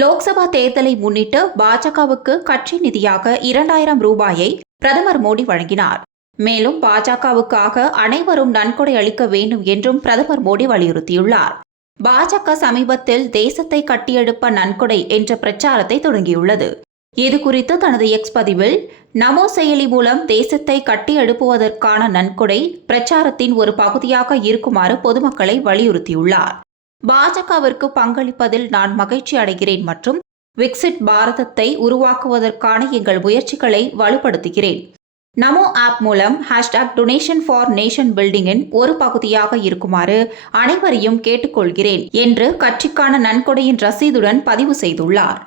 லோக்சபா தேர்தலை முன்னிட்டு பாஜகவுக்கு கட்சி நிதியாக இரண்டாயிரம் ரூபாயை பிரதமர் மோடி வழங்கினார். மேலும் பாஜகவுக்காக அனைவரும் நன்கொடை அளிக்க வேண்டும் என்றும் பிரதமர் மோடி வலியுறுத்தியுள்ளார். பாஜக சமீபத்தில் தேசத்தை கட்டியெழுப்ப நன்கொடை என்ற பிரச்சாரத்தை தொடங்கியுள்ளது. இது குறித்து தனது எக்ஸ் பதிவில் நமோ செயலி மூலம் தேசத்தை கட்டியெழுப்புவதற்கான நன்கொடை பிரச்சாரத்தின் ஒரு பகுதியாக இருக்குமாறு பொதுமக்களை வலியுறுத்தியுள்ளார். பாஜகவிற்கு பங்களிப்பதில் நான் மகிழ்ச்சி அடைகிறேன் மற்றும் விக்சிட் பாரதத்தை உருவாக்குவதற்கான எங்கள் முயற்சிகளை வலுப்படுத்துகிறேன். நமோ ஆப் மூலம் ஹேஷ்டாக் டொனேஷன் ஃபார் நேஷன் பில்டிங்கின் ஒரு பகுதியாக இருக்குமாறு அனைவரையும் கேட்டுக்கொள்கிறேன் என்று கட்சிக்கான நன்கொடையின் ரசீதுடன் பதிவு செய்துள்ளார்.